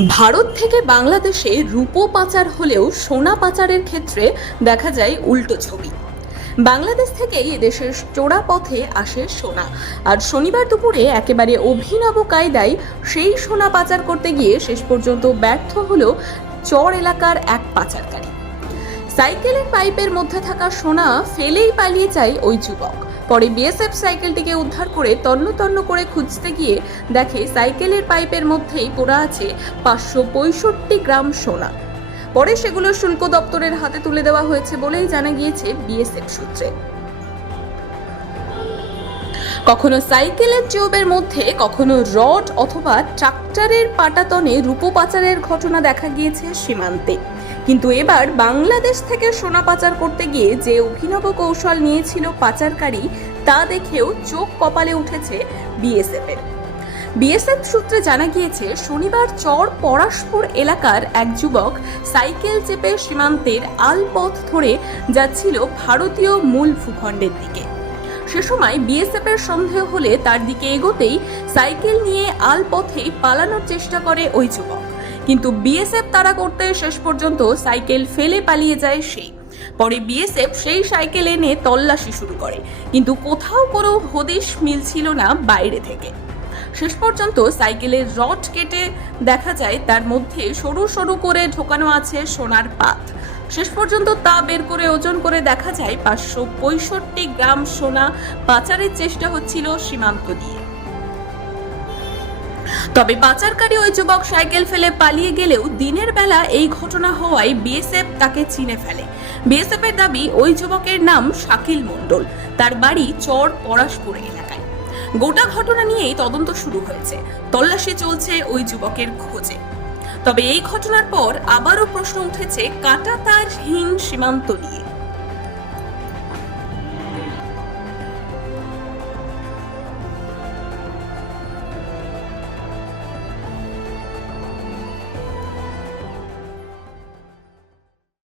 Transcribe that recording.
ভারত থেকে বাংলাদেশে রূপো পাচার হলেও সোনা পাচারের ক্ষেত্রে দেখা যায় উল্টো ছবি। বাংলাদেশ থেকেই এদেশের চোরা পথে আসে সোনা। আর শনিবার দুপুরে একেবারে অভিনব কায়দায় সেই সোনা পাচার করতে গিয়ে শেষ পর্যন্ত ব্যর্থ হলো চর এলাকার এক পাচারকারী। সাইকেলের পাইপের মধ্যে থাকা সোনা ফেলেই পালিয়ে যায় ওই যুবক। পরে বিএসএফ সাইকেলটিকে উদ্ধার করে তন্ন তন্ন করে খুঁজতে গিয়ে দেখে সাইকেলের পাইপের মধ্যেই পোড়া আছে পাঁচশো পঁয়ষট্টি গ্রাম সোনা। পরে সেগুলো শুল্ক দপ্তরের হাতে তুলে দেওয়া হয়েছে বলেই জানা গিয়েছে বিএসএফ সূত্রে। কখনো সাইকেলের টিউবের মধ্যে, কখনো রড অথবা ট্রাক্টরের পাটাতনে রূপো পাচারের ঘটনা দেখা গিয়েছে সীমান্তে। কিন্তু এবার বাংলাদেশ থেকে সোনা পাচার করতে গিয়ে যে অভিনব কৌশল নিয়েছিল পাচারকারী, তা দেখেও চোখ কপালে উঠেছে বিএসএফ এর বিএসএফ সূত্রে জানা গিয়েছে, শনিবার চর পরাশপুর এলাকার এক যুবক সাইকেল চেপে সীমান্তের আলপথ ধরে যাচ্ছিল ভারতীয় মূল ভূখণ্ডের দিকে। সে সময় বিএসএফ এর সন্দেহ হলে তার দিকে এগোতেই সাইকেল নিয়ে আলপথেই পালানোর চেষ্টা করে ওই যুবক। কিন্তু বিএসএফ তারা করতে শেষ পর্যন্ত সাইকেল ফেলে পালিয়ে যায় সেই। পরে বিএসএফ সেই সাইকেল এনে তল্লাশি শুরু করে। কিন্তু কোথাও কোনো হদিশ মিলছিল না বাইরে থেকে। শেষ পর্যন্ত সাইকেলের রড কেটে দেখা যায় তার মধ্যে সরু সরু করে ঢোকানো আছে সোনার পাত। শেষ পর্যন্ত তা বের করে ওজন করে দেখা যায় পাঁচশো পঁয়ষট্টি গ্রাম সোনা পাচারের চেষ্টা হচ্ছিল সীমান্ত দিয়ে। তবে পাচারকারী ওই যুবক সাইকেল ফেলে পালিয়ে গেলেও দিনের বেলা এই ঘটনা হওয়ায় বিএসএফ তাকে চিনে ফেলে। বিএসএফ এর দাবি, ওই যুবকের নাম শাকিল মণ্ডল। তার বাড়ি চর পরাশপুর এলাকায়। গোটা ঘটনা নিয়েই তদন্ত শুরু হয়েছে। তল্লাশি চলছে ওই যুবকের খোঁজে। তবে এই ঘটনার পর আবারও প্রশ্ন উঠেছে, কাটা তারহীন সীমান্ত নিয়ে।